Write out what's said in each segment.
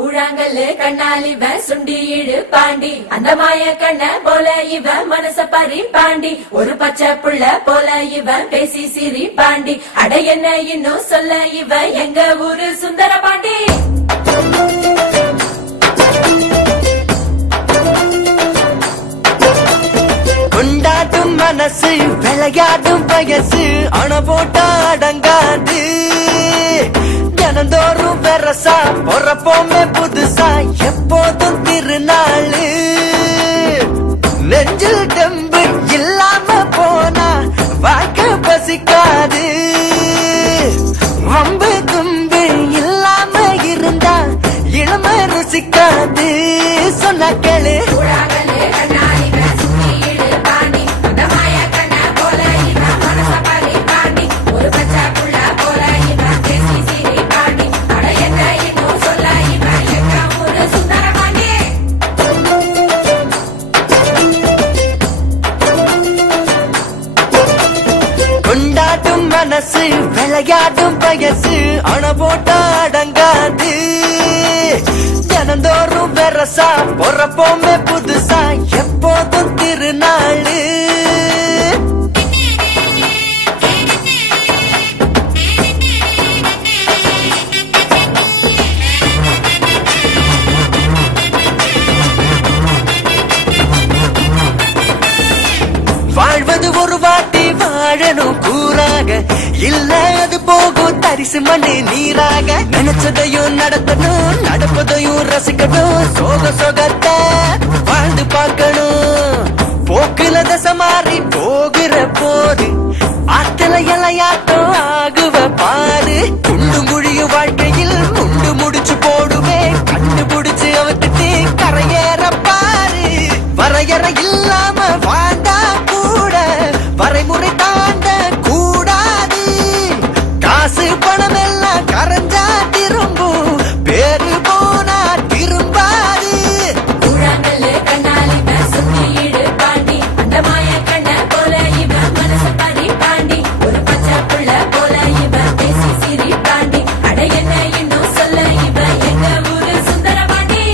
ஊழாங்கல்லு கண்ணால் இவன் சுண்டி இழு பாண்டி அந்த மாய கண்ண போல இவன் மனச பறி பாண்டி ஒரு பச்சை புள்ள போல இவன் பேசி சிரி பாண்டி அட என்ன இன்னும் சொல்ல இவன் எங்க ஊரு சுந்தர பாண்டி. கொண்டாடும் மனசு விளையாடும் வயசு அண போட்டா அடங்காது தினந்தோறும் வெரசா பொறப்போமே புதுசா எப்போதும் திருநாளு நெஞ்சில் தெம்பு இல்லாம போனா வாழ்க்கை பசிக்காது வம்பு தும்பு இல்லாம இருந்தா இளம ருசிக்காது சொன்ன கேளு. கொண்டாடும் மனசு விளையாடும் வயசு அண போட்டா அடங்காது தினந்தோறும் வெரசா பொறப்போமே புதுசா எப்போதும் திருநாளு. வாழ்வது ஒரு வாட்டி வாழணும் கூறாக இல்ல அது போகும் தரிசு மண்ணு நீராக நினைச்சதையும் நடத்தணும் நடப்பதையும் ரசிக்கணும் சோக சோகத்தை வாழ்ந்து பார்க்கணும் போக்குல தசை மாறி போகிற போது ஆத்தல இலையாட்டம் ஆகுவ பாரு குண்டு முழியும் வாழ்க்கையில் முண்டு முடிச்சு போடுவே கண்டுபிடிச்சு அவத்துட்டு கரையேற பாரு வரையறை இல்லாம வாழ்ந்தா வரைமுறை தாண்ட கூடாது காசு பணம் எல்லாம் கரைஞ்சா திரும்பும் பேரு போனா திரும்பாது. ஊழாங்கல்லு கண்ணால் இவன் சுண்டி இழு பாண்டி அந்த மாய கண்ண போல இவன் மனச பறி பாண்டி ஒரு பச்சை புள்ள போல இவன் பேசி சிரி பாண்டி அட என்ன இன்னும் சொல்ல இவன் எங்க ஊரு சுந்தர பாண்டி.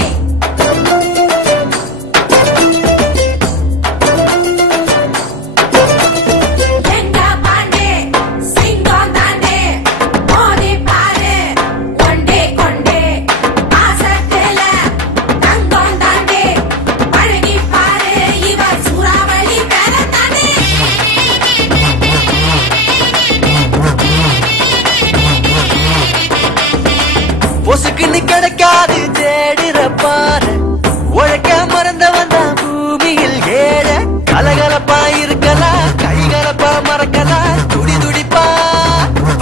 பொசுக்குன்னு கிடைக்காது தேடுற பாரு உழைக்க மறந்தவன் தான் பூமியில் ஏழ கலகலப்பா இருக்கலாம் கைகலப்பா மறக்கலாம் துடி துடிப்பா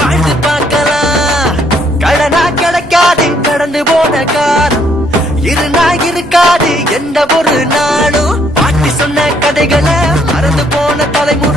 வாழ்ந்து பார்க்கலாம் கடனா கிடைக்காது கடந்து போன காலம் இருநா இருக்காது எந்த ஒரு நாளும் பாட்டி சொன்ன கதைகளை மறந்து போன தலைமுறை